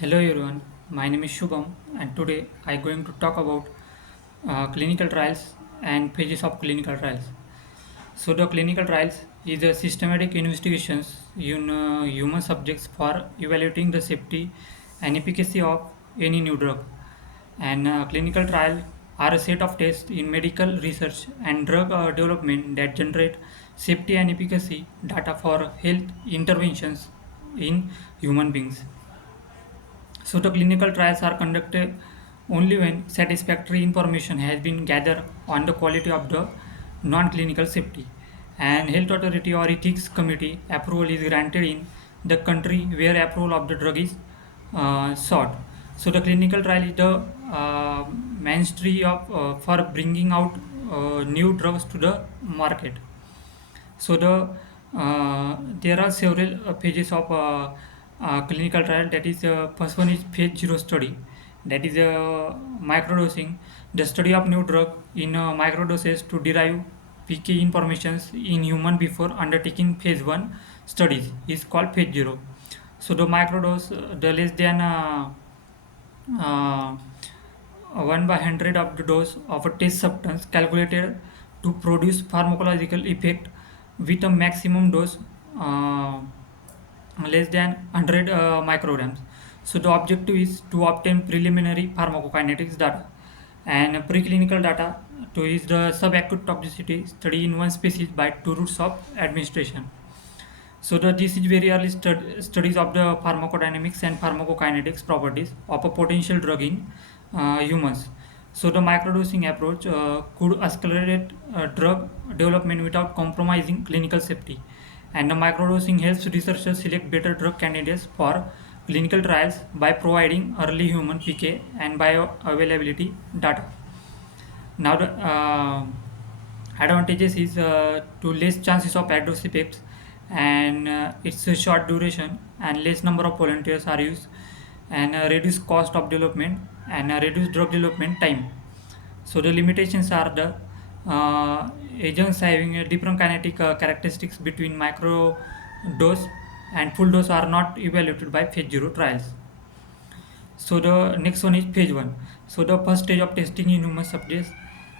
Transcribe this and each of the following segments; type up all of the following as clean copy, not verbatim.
Hello everyone, my name is Shubham and today I am going to talk about clinical trials and phases of clinical trials. So the clinical trials is a systematic investigations in human subjects for evaluating the safety and efficacy of any new drug. And clinical trials are a set of tests in medical research and drug development that generate safety and efficacy data for health interventions in human beings. So the clinical trials are conducted only when satisfactory information has been gathered on the quality of the non-clinical safety and health authority or ethics committee approval is granted in the country where approval of the drug is sought. So the clinical trial is the mainstay of for bringing out new drugs to the market. So there are several phases of clinical trial. That is, first one is phase zero study. That is microdosing, the study of new drug in microdoses to derive PK informations in human before undertaking phase one studies is called phase zero. So the microdose, the less than uh, 1 by 100 of the dose of a test substance calculated to produce pharmacological effect with a maximum dose uh, less than 100 micrograms. So the objective is to obtain preliminary pharmacokinetics data and preclinical data to is the subacute toxicity study in one species by two routes of administration. So this is very early studies of the pharmacodynamics and pharmacokinetics properties of a potential drug in humans. So the microdosing approach could accelerate drug development without compromising clinical safety. And the microdosing helps researchers select better drug candidates for clinical trials by providing early human PK and bioavailability data. Now the advantages is to less chances of adverse effects and it's a short duration and less number of volunteers are used and reduce cost of development and reduce drug development time. So the limitations are the agents having a different kinetic characteristics between micro dose and full dose are not evaluated by phase 0 trials. So the next one is phase one. So the first stage of testing in human subjects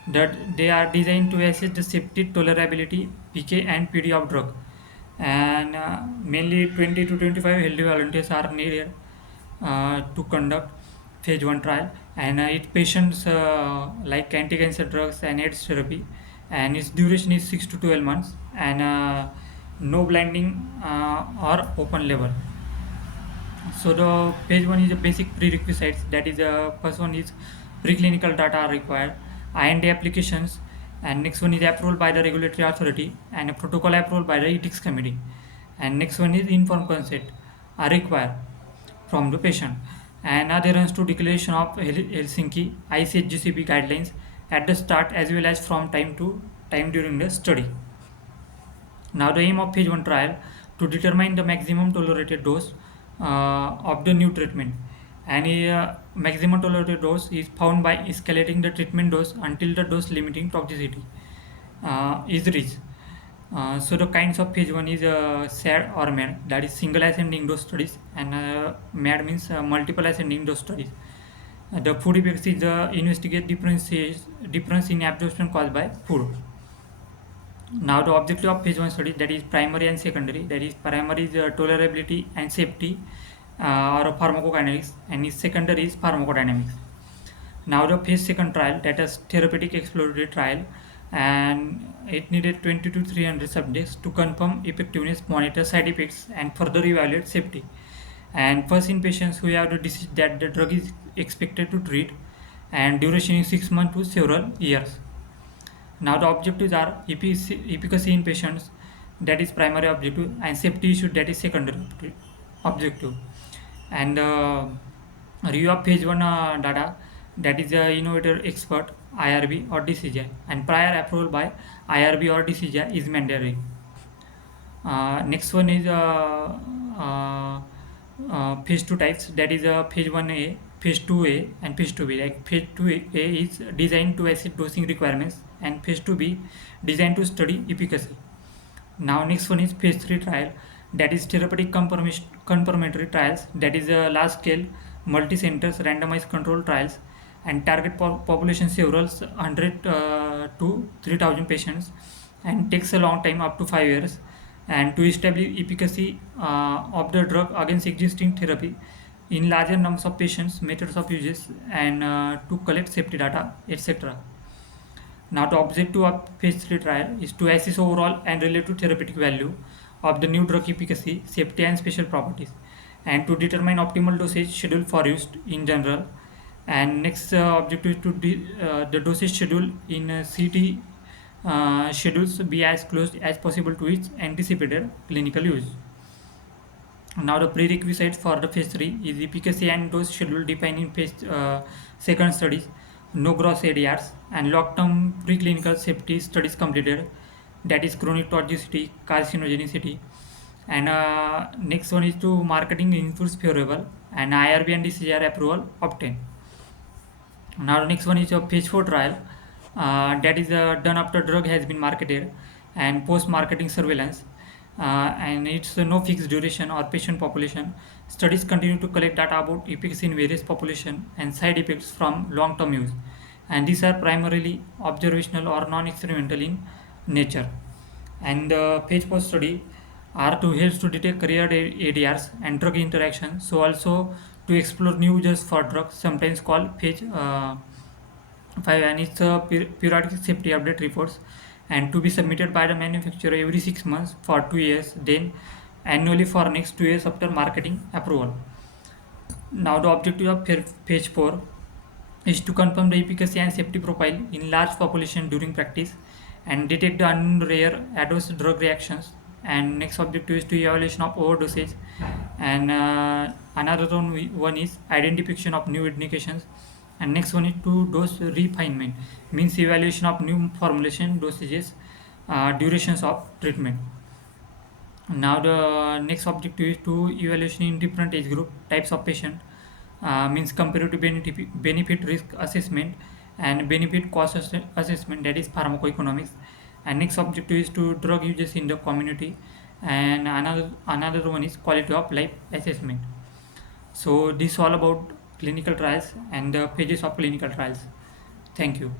that they are designed to assess the safety, tolerability, PK and PD of drug. And mainly 20 to 25 healthy volunteers are needed to conduct phase one trial. And it patients like anti-cancer drugs and AIDS therapy. And its duration is 6 to 12 months and no blinding or open label. So the page one is the basic prerequisites. That is the first one is preclinical data are required, IND applications, and next one is approval by the regulatory authority and a protocol approval by the ethics committee. And next one is informed consent are required from the patient and adherence to declaration of Helsinki ICHGCP guidelines at the start as well as from time to time during the study. Now the aim of phase 1 trial to determine the maximum tolerated dose of the new treatment. Any maximum tolerated dose is found by escalating the treatment dose until the dose limiting toxicity is reached. So the kinds of phase 1 is SAD or MAD, that is single ascending dose studies, and MAD means multiple ascending dose studies. The food effects is investigate difference in absorption caused by food. Now the objective of phase 1 study, that is primary and secondary. That is primary is tolerability and safety or pharmacokinetics, and is secondary is pharmacodynamics. Now the phase second trial, that is therapeutic exploratory trial, and it needed 20 to 300 subjects to confirm effectiveness, monitor side effects, and further evaluate safety. And first in patients who have the disease that the drug is expected to treat, and duration is 6 months to several years. Now the objectives are efficacy in patients, that is primary objective, and safety issue, that is secondary objective. And review of phase 1 data, that is innovator expert IRB or DCGI, and prior approval by IRB or DCGI is mandatory. Next one is phase 2 types, that is phase 1A, phase 2A, and phase 2B. Like phase 2A is designed to assess dosing requirements, and phase 2B designed to study efficacy. Now next one is phase 3 trial, that is therapeutic confirmatory trials, that is a large scale multi-centers randomized control trials and target population several hundred to 3000 patients, and takes a long time, up to 5 years, and to establish efficacy of the drug against existing therapy in larger numbers of patients, methods of uses, and to collect safety data, etc. Now, the objective of phase 3 trial is to assess overall and relative therapeutic value of the new drug efficacy, safety, and special properties, and to determine optimal dosage schedule for use in general. And next objective is to the dosage schedule in CT schedules be as close as possible to its anticipated clinical use. Now, the prerequisites for the phase 3 is efficacy and dose schedule defined in phase second studies, no gross ADRs, and long-term preclinical safety studies completed, that is chronic toxicity, carcinogenicity. And next one is to marketing influence favorable and IRB and DCR approval obtained. Now, the next one is a phase 4 trial, that is done after drug has been marketed, and post-marketing surveillance, and it's no fixed duration or patient population. Studies continue to collect data about efficacy in various population and side effects from long-term use, and these are primarily observational or non-experimental in nature. And the phase 4 study are to help to detect career ADRs and drug interaction, so also to explore new uses for drugs, sometimes called phase 5, and it's a periodic safety update reports, and to be submitted by the manufacturer every 6 months for 2 years, then annually for next 2 years after marketing approval. Now, the objective of phase 4 is to confirm the efficacy and safety profile in large population during practice, and detect the rare adverse drug reactions. And next objective is to evaluation of overdosage, and another one is identification of new indications, and next one is to dose refinement, means evaluation of new formulation, dosages, durations of treatment. Now, the next objective is to evaluation in different age group, types of patient, means comparative benefit risk assessment and benefit cost assessment, that is pharmacoeconomics. And next objective is to drug uses in the community, and another one is quality of life assessment. So this all about clinical trials and the pages of clinical trials. Thank you.